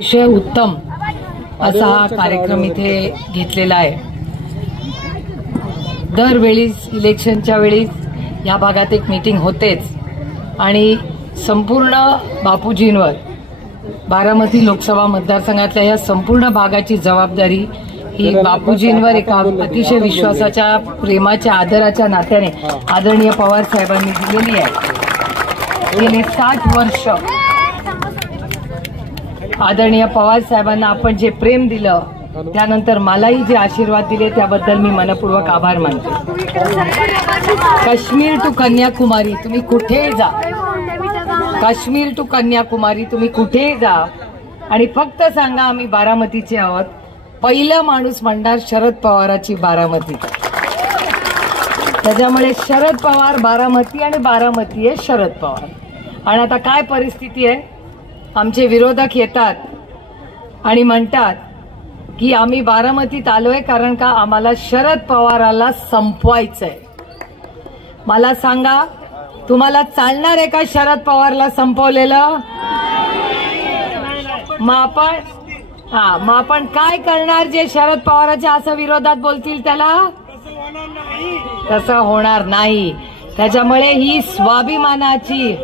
अतिशय उत्तम असा हा कार्यक्रम इथे घेतलेला आहे। दरवेळी इलेक्शनच्या वेळी या भागात एक मीटिंग होतेच आणि संपूर्ण बापूजींवर बारामती लोकसभा मतदारसंघातल्या या संपूर्ण भागाची जबाबदारी ही बापूजींवर एका अतिशय विश्वासाच्या, प्रेमाच्या, आदराच्या नात्याने आदरणीय पवार साहेबांनी दिलेली आहे। गेली 60 वर्ष आदरणीय पवार साहेबांना आपण जे प्रेम दिलं, त्यानंतर मलाही जे आशीर्वाद दिले त्याबद्दल मी मनपूर्वक आभार मानते। काश्मीर टू कन्याकुमारी तुम्ही कुठेही जा, काश्मीर टू कन्याकुमारी तुम्ही कुठेही जा आणि फक्त सांगा आम्ही बारामतीचे आहोत, पहिलं माणूस म्हणणार शरद पवाराची बारामती। त्याच्यामुळे शरद पवार बारामती आणि बारामती आहे शरद पवार। आणि आता काय परिस्थिती आहे, आमचे विरोधक येतात आणि म्हणतात की आम्ही बारामतीत आलोय कारण का आम्हाला शरद पवाराला संपवायचंय। मला सांगा, तुम्हाला चालणार आहे का शरद पवारला संपवलेलं? मग आपण काय करणार जे शरद पवाराच्या असं विरोधात बोलतील त्याला? तसं होणार नाही। त्याच्यामुळे ही स्वाभिमानाची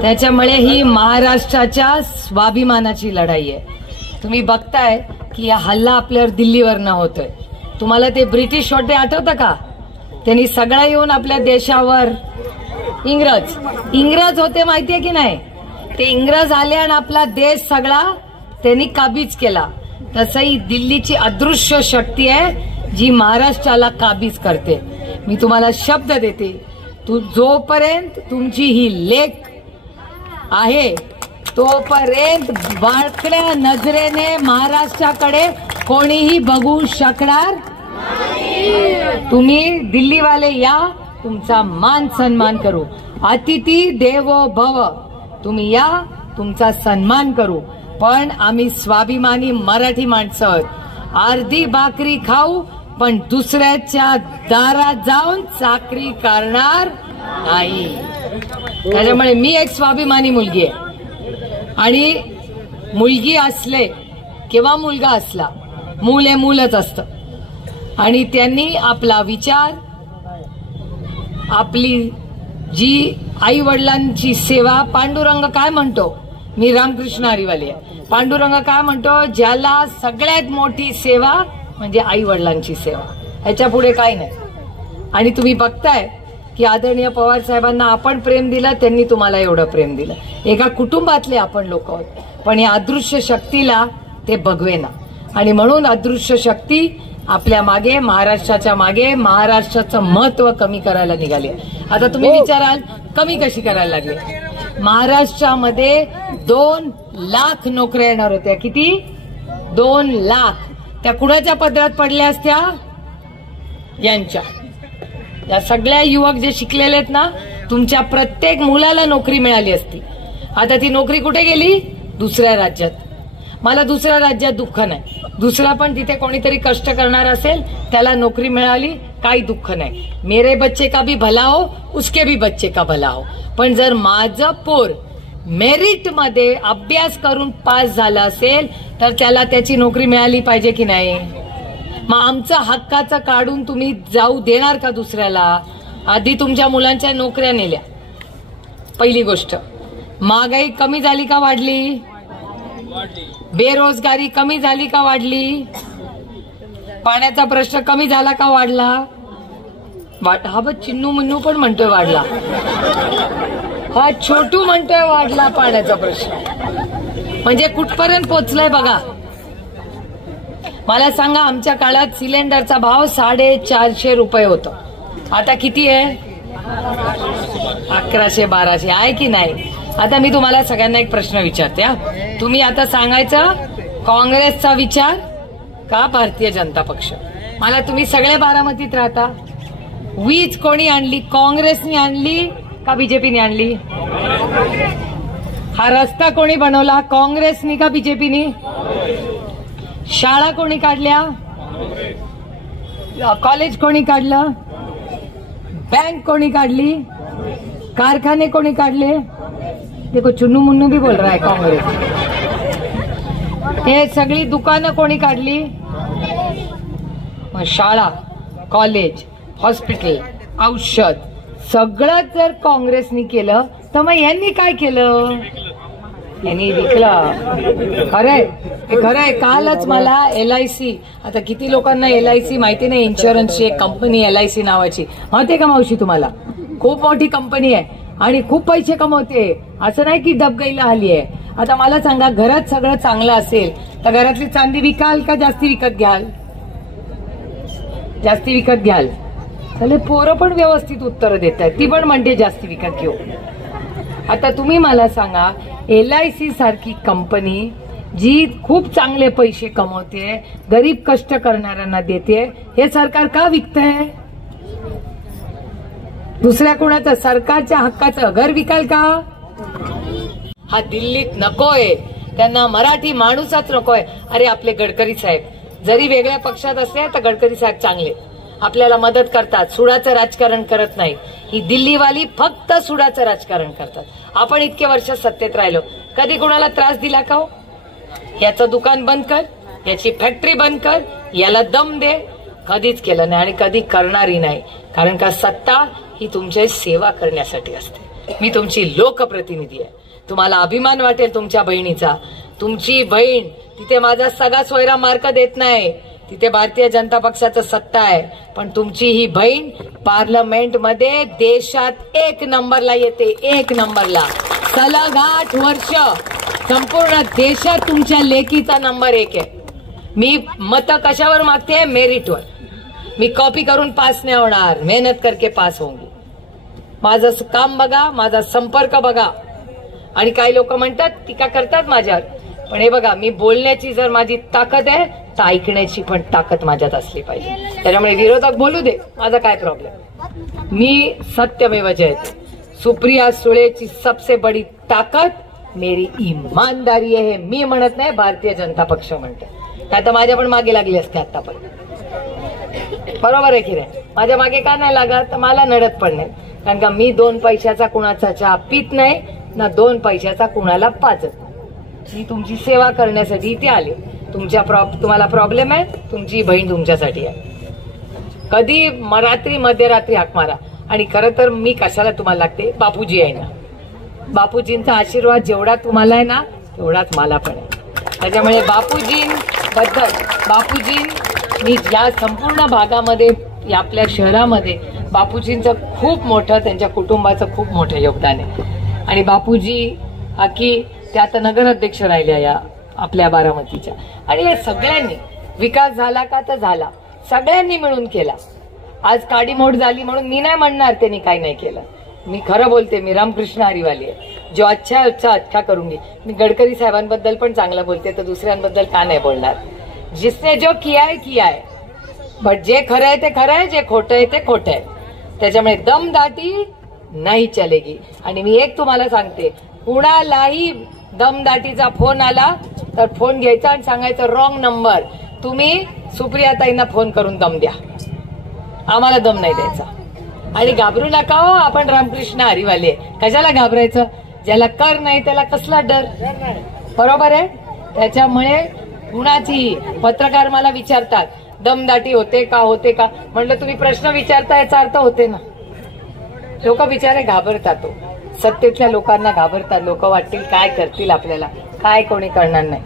त्याच्यामुळे ही महाराष्ट्राच्या स्वाभिमानाची लढाई आहे। तुम्ही बघताय की हा हल्ला आपल्यावर दिल्लीवरनं होतोय। तुम्हाला ते ब्रिटिश होते आठवतं का? त्यांनी सगळं येऊन आपल्या देशावर इंग्रज होते माहितीये की नाही? ते इंग्रज आले आणि आपला देश सगळा त्यांनी काबीज केला। तसंही दिल्लीची अदृश्य शक्ती आहे जी महाराष्ट्राला काबीज करते। मी तुम्हाला शब्द देते, जोपर्यंत तुमची ही लेक आहे तोपर्यंत बाळकड्या नजरेने महाराष्ट्राकडे कोणीही बघू शकणार नाही। तुम्ही दिल्लीवाले या, तुमचा मान सन्मान करू, अतिथी देवो भव, तुम्ही या, तुमचा सन्मान करू, पण आम्ही स्वाभिमानी मराठी माणसं आहोत। अर्धी भाकरी खाऊ पण दुसऱ्याच्या दारात जाऊन चाकरी करणार नाही। त्याच्यामुळे मी एक स्वाभिमानी मुलगी आहे आणि मुलगी असले किंवा मुलगा असला, मूल हे मूलच असतं आणि त्यांनी आपला विचार, आपली जी आई वडिलांची सेवा, पांडुरंग काय म्हणतो, मी रामकृष्ण हरिवाले आहे, पांडुरंग काय म्हणतो, ज्याला सगळ्यात मोठी सेवा म्हणजे आई वडिलांची सेवा, ह्याच्या पुढे काही नाही। आणि तुम्ही बघताय की आदरणीय पवार साहेबांना आपण प्रेम दिलं, त्यांनी तुम्हाला एवढं प्रेम दिलं। एका कुटुंबातले आपण लोक आहोत, पण या अदृश्य शक्तीला ते बघवेना आणि म्हणून अदृश्य शक्ती आपल्या मागे, महाराष्ट्राच्या मागे, महाराष्ट्राचं महत्व कमी करायला निघाले। आता तुम्ही विचाराल कमी कशी करायला लागले? महाराष्ट्रामध्ये 2 लाख नोकऱ्या येणार होत्या। किती? 2 लाख। त्या कुणाच्या पदरात पडल्या असत्या? यांच्या। या सगळ्या युवक जे शिकलेले आहेत ना, तुमच्या प्रत्येक मुलाला नोकरी मिळाली असती। आता ती नोकरी कुठे गेली? दुसऱ्या राज्यात। मला दुसऱ्या राज्यात दुःख नाही, दुसरा पण तिथे कोणीतरी कष्ट करणार असेल त्याला नोकरी मिळाली, काही दुःख नाही। मेरे बच्चे का भी भला हो, उसके भी बच्चे का भला हो। पण जर माझं पोर मेरिट मध्ये अभ्यास करून पास झाला असेल तर त्याला त्याची नोकरी मिळाली पाहिजे की नाही? मग आमचं हक्काचं काढून तुम्ही जाऊ देणार का दुसऱ्याला? आधी तुमच्या मुलांच्या नोकऱ्या नेल्या। पहिली गोष्ट, महागाई कमी झाली का वाढली? बेरोजगारी कमी झाली का वाढली? पाण्याचा प्रश्न कमी झाला का वाढला? हा बघ, चिन्नू मुन्नू पण म्हणतोय वाढला, हा छोटू म्हणतोय वाढला पाण्याचा प्रश्न। म्हणजे कुठपर्यंत पोचलाय बघा। मला सांगा, आमच्या काळात सिलेंडरचा भाव 450 रुपये होता, आता किती आहे? 1100-1200 आहे की नाही? आता मी तुम्हाला सगळ्यांना एक प्रश्न विचारते, तुम्ही आता सांगायचं काँग्रेसचा विचार का भारतीय जनता पक्ष? मला तुम्ही सगळे बारामतीत राहता, वीज कोणी आणली? काँग्रेसनी आणली का बीजेपीने आणली? हा रस्ता कोणी बनवला? काँग्रेसनी का बीजेपीनी? शाळा कोणी काढल्या? कॉलेज कोणी काढलं? बँक कोणी काढली? कारखाने कोणी काढले? देखो चुन्नू मुन्नू भी बोल रहा है कांग्रेस. हे सगळी दुकानं कोणी काढली? शाळा, कॉलेज, हॉस्पिटल, औषध सगळं जर काँग्रेसनी केलं तर मग यांनी काय केलं? यांनी विकलं. खरंय खरंय. कालच मला LIC, आता किती लोकांना LIC माहिती नाही, इन्शुरन्सची एक कंपनी LIC नावाची, माहितीये का मावशी तुम्हाला? खूप मोठी कंपनी आहे आणि खूप पैसे कमवते. असं नाही की डबगईला आली आहे. आता मला सांगा, घरात सगळं चांगलं असेल तर घरातली चांदी विकाल का जास्ती विकत घ्याल? जास्ती विकत घ्याल. चले पोरं पण व्यवस्थित उत्तरं देत आहेत, ती पण म्हणते जास्ती विकत घेऊ. आता तुम्ही मला सांगा, LIC सारखी कंपनी जी खूप चांगले पैसे कमवते, गरीब कष्ट करणाऱ्यांना देते, हे सरकार का विकतंय? दुसऱ्या कोणाचं सरकारच्या हक्काचं घर विकाल का? हा दिल्लीत नकोय, त्यांना मराठी माणूसच नकोय. अरे आपले गडकरी साहेब जरी वेगळ्या पक्षात असले तर गडकरी साहेब चांगले, आपल्याला मदत करतात, सुडाचं राजकारण करत नाही. ही दिल्लीवाली फक्त सुडाचं राजकारण करतात. आपण इतके वर्ष सत्तेत राहिलो, कधी कोणाला त्रास दिला का हो? याचं दुकान बंद कर, याची फॅक्टरी बंद कर, याला दम दे, कधीच केलं नाही आणि कधी करणारही नाही. कारण का सत्ता ही तुमची सेवा करण्यासाठी असते. मी तुमची लोकप्रतिनिधी आहे. तुम्हाला अभिमान वाटेल तुमच्या बहिणीचा. तुमची बहीण तिथे माझा सगळा सोयरा मार्क देत नाही, तिथे भारतीय जनता पक्षाचं सत्ता आहे. पण तुमची ही बहीण पार्लमेंट मध्ये देशात 1 नंबरला येते, 1 नंबरला. सलग 8 वर्ष संपूर्ण देशात तुमच्या लेकीचा नंबर 1 आहे. मी मत कशावर मागते? मेरिटवर. मी कॉपी करून पास नाही होणार, मेहनत करके पास होंगी. माझं काम बघा, माझा संपर्क बघा. आणि काही लोक म्हणतात टीका करतात माझ्यावर, पण हे बघा, मी बोलण्याची जर माझी ताकद आहे तर ऐकण्याची पण ताकद माझ्यात असली पाहिजे. त्याच्यामुळे विरोधक बोलू दे, माझा काय प्रॉब्लेम. मी सत्यमेव जयते. सुप्रिया सुळेची सबसे बडी ताकद मेरी ईमानदारी आहे. मी म्हणत नाही, भारतीय जनता पक्ष म्हणते. आता माझ्या पण मागे लागली असते आतापर्यंत. बरोबर आहे की नाही? माझ्या मागे का नाही लागत? तर मला नडत पण नाही. कारण का मी 2 पैशाचा कुणाचा चहा पित नाही ना 2 पैशाचा कुणाला पाजत. मी तुमची सेवा करण्यासाठी इथे आले. तुम्हाला प्रॉब्लेम आहे, तुमची बहीण तुमच्यासाठी आहे. कधी रात्री मध्यरात्री हाक मारा. आणि खरं तर मी कशाला तुम्हाला लागते? बापूजी आहे ना. बापूजींचा आशीर्वाद जेवढा तुम्हाला आहे ना तेवढाच मला पण आहे. त्याच्यामुळे बापूजी मी या संपूर्ण भागामध्ये, आपल्या शहरामध्ये बापूजींचं खूप मोठं, त्यांच्या कुटुंबाचं खूप मोठं योगदान आहे. आणि बापूजी की त्यात नगराध्यक्ष राहिल्या या आपल्या बारामतीच्या. आणि हे सगळ्यांनी विकास झाला का? तर झाला, सगळ्यांनी मिळून केला. आज काडीमोड झाली म्हणून मी नाही म्हणणार त्यांनी काही नाही केलं. मी खरं बोलते, मी रामकृष्ण हरिवाली आहे. जो अच्छा है अच्छा अच्छा करूंगी. मी गडकरी साहेबांबद्दल पण चांगलं बोलते, तर दुसऱ्यांबद्दल का नाही बोलणार? जिसने जो किया है. बट जे खरं आहे ते खरं आहे, जे खोटं आहे ते खोटं आहे. त्याच्यामुळे दमदाटी नाही चलेगी. आणि मी एक तुम्हाला सांगते, कुणालाही दमदाटीचा फोन आला तर फोन घ्यायचा आणि सांगायचं रॉंग नंबर. तुम्ही सुप्रियाताईंना फोन करून दम द्या, आम्हाला दम नाही द्यायचा. आणि घाबरू नका हो, आपण रामकृष्ण हरिवाले. कशाला घाबरायचं? ज्याला कर नाही त्याला कसला डर? बरोबर आहे. त्याच्यामुळे कुणाची पत्रकार मला विचारतात दमदाटी होते का, होते का? म्हटलं तुम्ही प्रश्न विचारता याचा अर्थ होते ना. लोक बिचारे घाबरतात. सत्तेतल्या लोकांना घाबरतात. लोक वाटतील काय करतील आपल्याला. काय कोणी करणार नाही,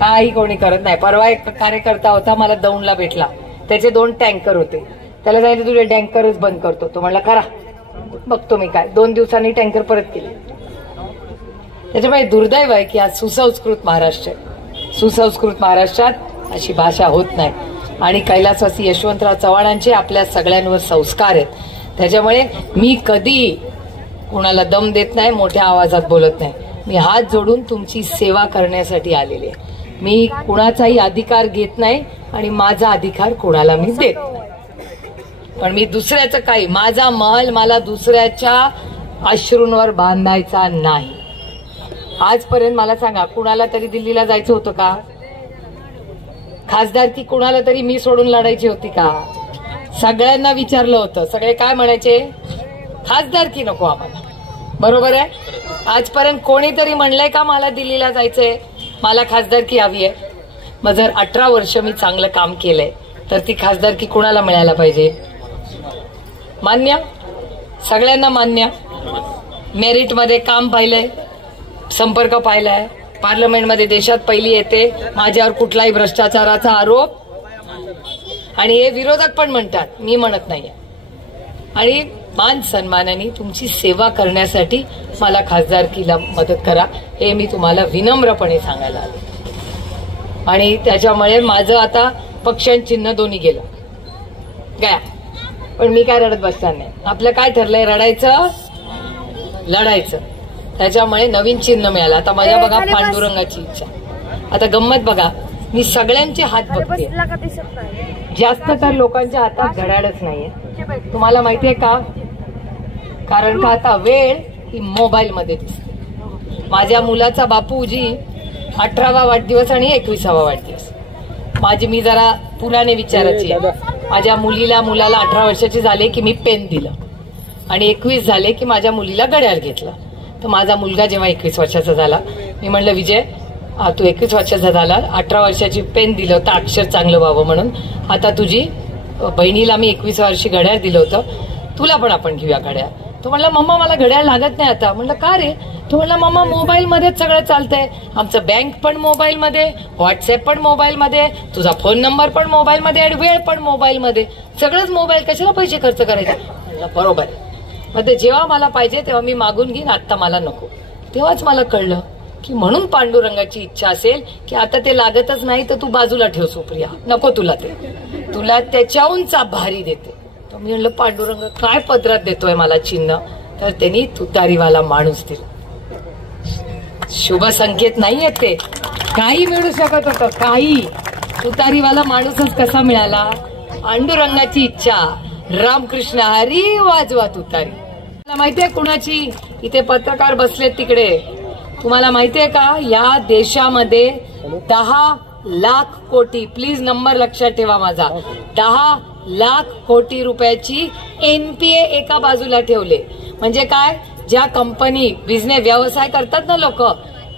काही कोणी करत नाही. परवा एक कार्यकर्ता होता, मला दौंडला भेटला. त्याचे 2 टँकर होते. त्याला सांगितलं तुझे टँकरच बंद करतो. तो म्हणला करा, बघतो मी काय. 2 दिवसांनी टँकर परत केले. त्याच्यामुळे दुर्दैव आहे की आज सुसंस्कृत महाराष्ट्र आहे. सुसंस्कृत महाराष्ट्रात अशी भाषा होत नाही. आणि कैलासवासी यशवंतराव चव्हाणांचे आपल्या सगळ्यांवर संस्कार आहेत. त्याच्यामुळे मी कधी कुणाला दम देत नाही, मोठ्या आवाजात बोलत नाही. मी हात जोडून तुमची सेवा करण्यासाठी आलेली आहे. मी कुणाचाही अधिकार घेत नाही आणि माझा अधिकार कुणाला मी देत नाही. पण मी दुसऱ्याचं काही, माझा महल मला दुसऱ्याच्या अश्रूंवर बांधायचा नाही. आजपर्यंत मला सांगा, कुणाला तरी दिल्लीला जायचं होतं का? खासदारकी कुणाला तरी मी सोडून लढायची होती का? सगळ्यांना विचारलं होतं, सगळे काय म्हणायचे? खासदारकी नको आम्हाला. बरोबर आहे. आजपर्यंत कोणीतरी म्हणलंय का मला दिल्लीला जायचंय, मला खासदारकी हवी आहे? मग जर 18 वर्ष मी चांगलं काम केलंय तर ती खासदारकी कुणाला मिळायला पाहिजे? मान्य? सगळ्यांना मान्य. मेरिटमध्ये काम पाहिलंय, संपर्क पाहिलाय, पार्लमेंटमध्ये देशात पहिली येते, माझ्यावर कुठलाही भ्रष्टाचाराचा आरोप, आणि हे विरोधक पण म्हणतात, मी म्हणत नाहीये. आणि मान सन्मानाने तुमची सेवा करण्यासाठी मला खासदारकीला मदत करा, हे मी तुम्हाला विनम्रपणे सांगायला आले. आणि त्याच्यामुळे माझं आता पक्ष आणि चिन्ह दोन्ही गेलं काय. पण मी काय रडत बसणार नाही. आपलं काय ठरलंय? रडायचं, लढायचं. त्याच्यामुळे नवीन चिन्ह मिळालं. आता माझ्या बघा पांडुरंगाची इच्छा. आता गंमत बघा, मी सगळ्यांचे हात बघते, जास्त तर लोकांच्या हातात घड्याळच नाहीये. तुम्हाला माहितीये का? कारण का आता वेळ ही मोबाईल मध्ये दिसते. माझ्या मुलाचा बापूजी 18वा वाढदिवस आणि 21वा वाढदिवस. मी जरा पुराने विचाराची. माझ्या मुलाला 18 वर्षाचे झाले की मी पेन दिलं, आणि 21 झाले की माझ्या मुलीला घड्याळ घेतलं. तर माझा मुलगा जेव्हा 21 वर्षाचा झाला, मी म्हणलं विजय तू 21 वर्षाचा झाला, 18 वर्षाची पेन दिलं होतं अक्षर चांगलं व्हावं म्हणून. आता तुझी बहिणीला मी 21 वर्षी घड्याळ दिलं होतं, तुला पण आपण घेऊया घड्याळ. तो म्हणला मम्मा मला घड्याळ लागत नाही आता. म्हणलं का रे? तो म्हणला मम्मा मोबाईल मध्येच सगळं चालतंय, आमचं बँक पण मोबाईल मध्ये, व्हॉट्सअप पण मोबाईल मध्ये, तुझा फोन नंबर पण मोबाईल मध्ये, आणि वेळ पण मोबाईल मध्ये, सगळंच मोबाईल, कशाला पैसे खर्च करायचे? म्हणलं बरोबर आहे. मग ते जेव्हा मला पाहिजे तेव्हा मी मागून घेईन, आता मला नको. तेव्हाच मला कळलं की म्हणून पांडुरंगाची इच्छा असेल की आता ते लागतच नाही तर तू बाजूला ठेव सुप्रिया, नको तुला ते, तुला त्याच्याहूनचा भारी देते. तर मी म्हणलं पांडुरंग काय पदरात देतोय मला चिन्ह? तर त्यांनी तुतारीवाला माणूस दिला. शुभ संकेत नाहीये ते, काही मिळू शकत होतं, काही. तुतारीवाला माणूसच कसा मिळाला? पांडुरंगाची इच्छा, रामकृष्ण हरी वाजवा तुतारी. तुम्हाला माहितीये कुणाची? इथे पत्रकार बसलेत तिकडे. तुम्हाला माहितीये का या देशामध्ये 10 लाख कोटी, प्लीज नंबर लक्षात ठेवा माझा, 10 लाख कोटी रुपयाची एनपीए एका बाजूला ठेवले. म्हणजे काय? ज्या कंपनी बिझनेस व्यवसाय करतात ना लोक,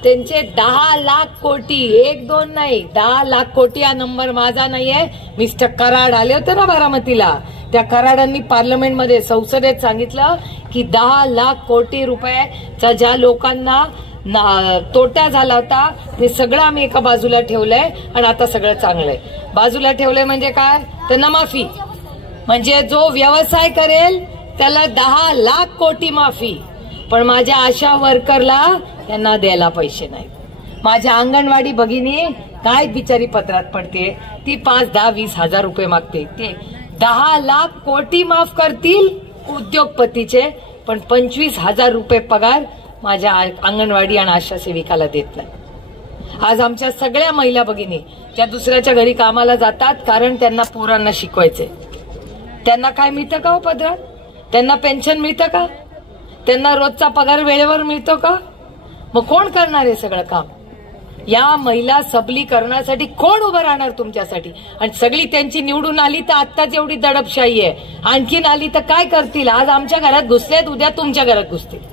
त्यांचे 10 लाख कोटी, 1-2 नाही, 10 लाख कोटी. हा नंबर माझा नाहीये. मिस्टर कराड आले होते ना बारामतीला, त्या कराडांनी पार्लमेंटमध्ये संसदेत सांगितलं की 10 लाख कोटी रुपयाचा ज्या लोकांना तोटा झाला होता ते सगळं आम्ही एका बाजूला ठेवलंय, आणि आता सगळं चांगलंय. बाजूला ठेवलंय म्हणजे काय? त्यांना माफी. म्हणजे जो व्यवसाय करेल त्याला 10 लाख कोटी माफी. पण माझ्या आशा वर्करला त्यांना द्यायला पैसे नाही. माझ्या अंगणवाडी भगिनी काय बिचारी पत्रात पडते, ती 5, 10, 20 हजार रुपये मागते. ते 10 लाख कोटी माफ करतील उद्योगपतीचे, पण 25,000 रुपये पगार माझ्या अंगणवाडी आणि आशा सेविकाला देत नाही. आज आमच्या सगळ्या महिला भगिनी त्या दुसऱ्याच्या घरी कामाला जातात कारण त्यांना पोरांना शिकवायचे. त्यांना काय मिळतं का हो पदरात? त्यांना पेन्शन मिळतं का? त्यांना रोजचा पगार वेळेवर मिळतो का? मग कोण करणार आहे सगळं काम? या महिला सबलीकरणासाठी कोण उभं राहणार तुमच्यासाठी? आणि सगळी त्यांची निवडून आली तर आत्ताच एवढी दडपशाही आहे, आणखीन आली तर काय करतील? आज आमच्या घरात घुसलेत, उद्या तुमच्या घरात घुसतील.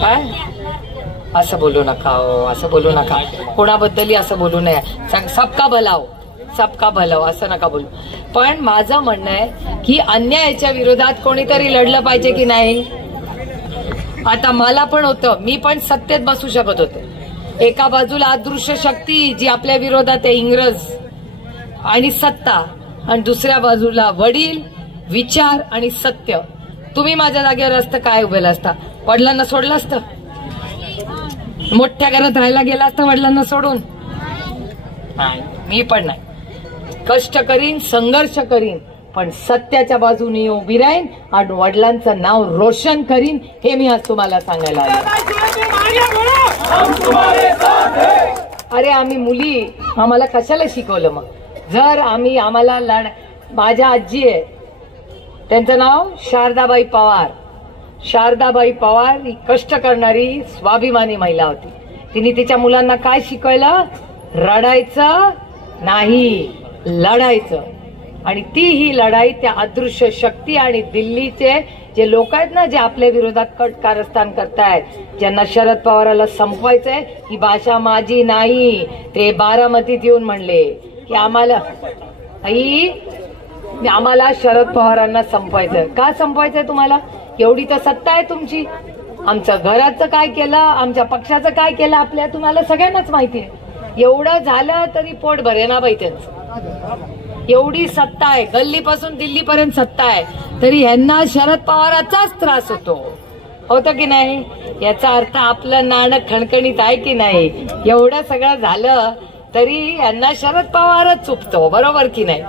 काय असं बोलू नका हो, असं बोलू नका. कोणाबद्दलही असं बोलू नये. सबका भलाव, सबका भलाव असं नका बोलू. पण माझं म्हणणं आहे की अन्यायाच्या विरोधात कोणीतरी लढलं पाहिजे की नाही? आता मला पण होतं, मी पण सत्तेत बसू शकत होते. एका बाजूला अदृश्य शक्ती जी आपल्या विरोधात आहे, इंग्रज आणि सत्ता, आणि दुसऱ्या बाजूला वडील, विचार आणि सत्य. तुम्ही माझ्या जागेवर असतं काय उभेला असता? वडिलांना सोडलं असतं? मोठ्या घरात राहायला गेला असतं वडिलांना सोडून? नाही, मी पण नाही. कष्ट करीन, संघर्ष करीन, पण सत्याच्या बाजूने उभी राहीन आणि वडिलांचं नाव रोशन करीन, हे मी आज तुम्हाला सांगायला आले. अरे आम्ही मुली, आम्हाला कशाला शिकवलं मग? जर आम्हाला माझ्या आजी आहे, त्यांचं नाव शारदाबाई पवार. शारदाबाई पवार ही कष्ट करणारी स्वाभिमानी महिला होती. तिने तिच्या मुलांना काय शिकवलं? रडायचं नाही, लढायचं. आणि ती ही लढाई त्या अदृश्य शक्ती आणि दिल्लीचे जे लोक आहेत ना, जे आपल्या विरोधात कट कारस्थान करतायत, ज्यांना शरद पवाराला संपवायचंय, ही भाषा माझी नाही. ते बारामतीत येऊन म्हणले की आम्हाला शरद पवारांना संपवायचंय. का संपवायचंय तुम्हाला? एवढी तर सत्ता आहे तुमची. आमच्या घराचं काय केलं, आमच्या पक्षाचं काय केलं आपल्या, तुम्हाला सगळ्यांनाच माहिती आहे. एवढं झालं तरी पोट भरेना बाई त्यांचं. एवढी सत्ता आहे, गल्लीपासून दिल्लीपर्यंत सत्ता आहे, तरी ह्यांना शरद पवाराचाच त्रास होतं की नाही? याचा अर्थ आपलं नाणं खणखणीत आहे की नाही? एवढं सगळं झालं तरी यांना शरद पवारच चुकतो, बरोबर की नाही?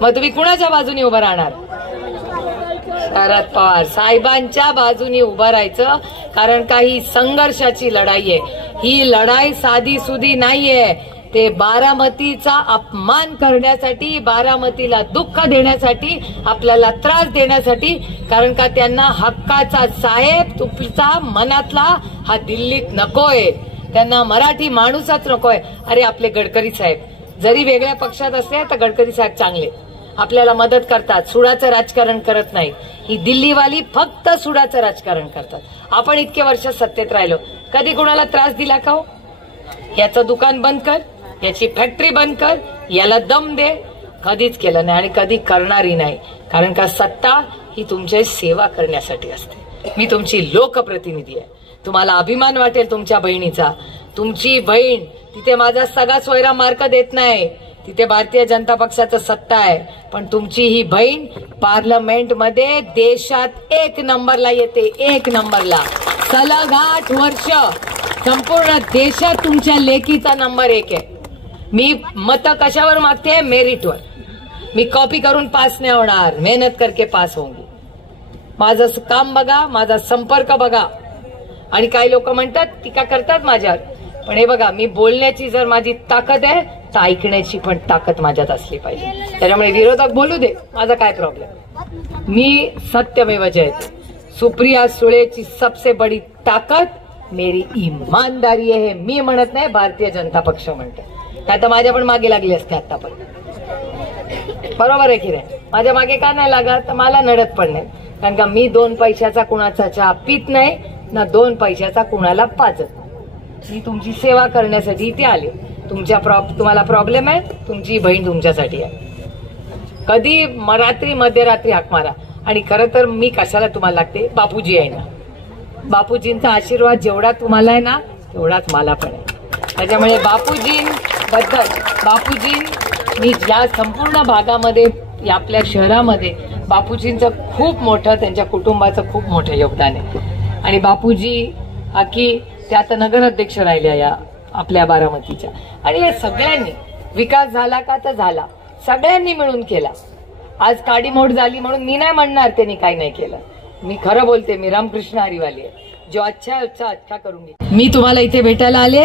मग तुम्ही कुणाच्या बाजूने उभं राहणार? शरद पवार साहेबांच्या बाजूने उभं राहायचं. कारण का ही संघर्षाची लढाई आहे. ही लढाई साधी सुधी नाहीये. ते बारामतीचा अपमान करण्यासाठी, बारामतीला दुःख देण्यासाठी, आपल्याला त्रास देण्यासाठी. कारण का त्यांना हक्काचा साहेब तुमचा मनातला हा दिल्लीत नकोय. त्यांना मराठी माणूसच नकोय. अरे आपले गडकरी साहेब जरी वेगळ्या पक्षात असले तर गडकरी साहेब चांगले, आपल्याला मदत करतात, सुडाचं राजकारण करत नाही. ही दिल्लीवाली फक्त सुडाचं राजकारण करतात. आपण इतके वर्ष सत्तेत राहिलो, कधी कुणाला त्रास दिला का हो? याचं दुकान बंद कर, याची फॅक्टरी बंद कर, याला दम दे, कधीच केलं नाही आणि कधी करणारही नाही. कारण का सत्ता ही तुमची सेवा करण्यासाठी असते. मी तुमची लोकप्रतिनिधी आहे. तुम्हाला अभिमान वाटेल तुमच्या बहिणीचा. तुमची बहीण तिथे माझा सगळा सोयरा मार्क देत नाही, तिथे भारतीय जनता पक्षाचं सत्ता आहे. पण तुमची ही बहीण पार्लमेंटमध्ये देशात 1 नंबरला येते, 1 नंबरला. सलग 8 वर्ष संपूर्ण देशात तुमच्या लेकीचा नंबर 1 आहे. मी मत कशावर मागते? मेरिटवर. मी कॉपी करून पास नाही होणार, मेहनत करके पास होंगी. माझं काम बघा, माझा संपर्क बघा. आणि काही लोक म्हणतात, टीका करतात माझ्यावर, पण हे बघा, मी बोलण्याची जर माझी ताकद आहे तर ऐकण्याची पण ताकद माझ्यात असली पाहिजे. त्याच्यामुळे विरोधक बोलू दे, माझा काय प्रॉब्लेम. मी सत्यमेव जयते. सुप्रिया सुळेची सबसे बडी ताकद मेरी ईमानदारी आहे. हे मी म्हणत नाही, भारतीय जनता पक्ष म्हणते. काय तर माझ्या पण मागे लागली असते आतापर्यंत. बरोबर आहे की नाही? माझ्या मागे का नाही लागत? तर मला नडत पण नाही. कारण का मी 2 पैशाचा कुणाचा चहा पित नाही ना 2 पैशाचा कुणाला पाजत. मी तुमची सेवा करण्यासाठी इथे आले. तुम्हाला प्रॉब्लेम आहे, तुमची बहीण तुमच्यासाठी आहे. कधी रात्री मध्यरात्री हाक मारा. आणि खरं तर मी कशाला तुम्हाला लागते? बापूजी आहे ना. बापूजींचा आशीर्वाद जेवढा तुम्हाला आहे ना तेवढाच मला पण आहे. त्याच्यामुळे बापूजी मी या संपूर्ण भागामध्ये, आपल्या शहरामध्ये बापूजींचं खूप मोठं, त्यांच्या कुटुंबाचं खूप मोठं योगदान आहे. आणि बापूजी की त्या आता नगराध्यक्ष राहिल्या या आपल्या बारामतीच्या. आणि या सगळ्यांनी विकास झाला का? तर झाला, सगळ्यांनी मिळून केला. आज काडीमोड झाली म्हणून मी नाही म्हणणार त्यांनी काही नाही केलं. मी खरं बोलते, मी रामकृष्ण हरिवाली आहे. जो अच्छा अच्छा करून घे. मी तुम्हाला इथे भेटायला आले,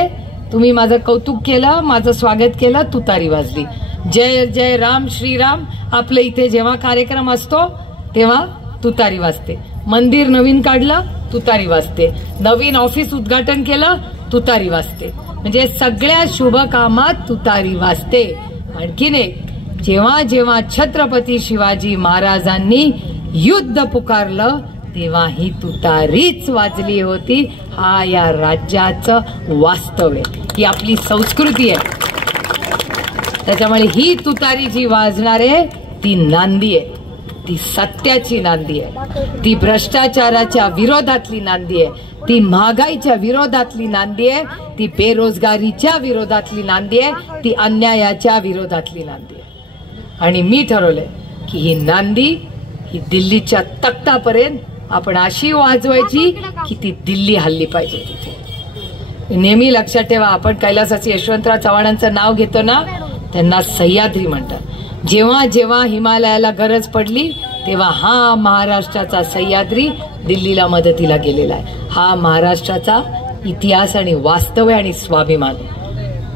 तुम्ही माझं कौतुक केलं, माझं स्वागत केलं, तुतारी वाजली. जय जय राम श्रीराम. आपलं इथे जेव्हा कार्यक्रम असतो तेव्हा तुतारी वाजते. मंदिर नवीन काढलं, तुतारी वाजते. नवीन ऑफिस उद्घाटन केलं, तुतारी वाजते. म्हणजे सगळ्या शुभ कामात तुतारी वाजते. आणखीन एक, जेव्हा जेव्हा छत्रपती शिवाजी महाराजांनी युद्ध पुकारलं तेव्हा ही तुतारीच वाजली होती. हा या राज्याचं वास्तव आहे, ही आपली संस्कृती आहे. त्याच्यामुळे ही तुतारी जी वाजणार आहे ती नांदी आहे, ती सत्याची नांदी आहे, ती भ्रष्टाचाराच्या विरोधातली नांदी आहे, ती महागाईच्या विरोधातली नांदी आहे, ती बेरोजगारीच्या विरोधातली नांदी आहे, ती अन्यायाच्या विरोधातली नांदी आहे. आणि मी ठरवलंय की ही नांदी ही दिल्लीच्या तख्तापर्यंत आपण अशी वाजवायची की ती दिल्ली हल्ली पाहिजे. तिथे नेहमी लक्षात ठेवा, आपण कैलासाचे यशवंतराव चव्हाणांचं नाव घेतो ना, त्यांना सह्याद्री म्हणतात. जेव्हा जेव्हा हिमालयाला गरज पडली तेव्हा हा महाराष्ट्राचा सह्याद्री दिल्लीला मदतीला गेलेला आहे. हा महाराष्ट्राचा इतिहास आणि वास्तव आहे आणि स्वाभिमान.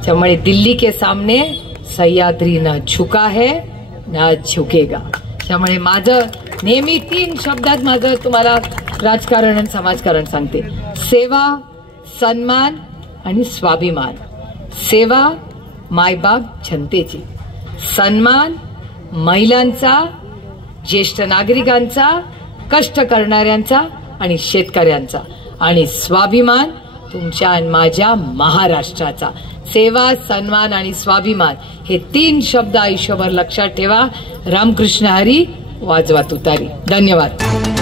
त्यामुळे दिल्ली के सामने सह्याद्री न झुका है न झुकेगा. त्यामुळे माझं नेहमी 3 शब्दात माझं तुम्हाला राजकारण आणि समाजकारण सांगते: सेवा, सन्मान आणि स्वाभिमान, सेवा मायबाप जनतेची, सन्मान महिलांचा, ज्येष्ठ नागरिकांचा, कष्ट करणाऱ्यांचा आणि शेतकऱ्यांचा, आणि स्वाभिमान तुमच्या आणि माझ्या महाराष्ट्राचा. सेवा, सन्मान आणि स्वाभिमान हे 3 शब्द आयुष्यभर लक्षात ठेवा. रामकृष्ण हरी. वाजवा तुतारी. धन्यवाद.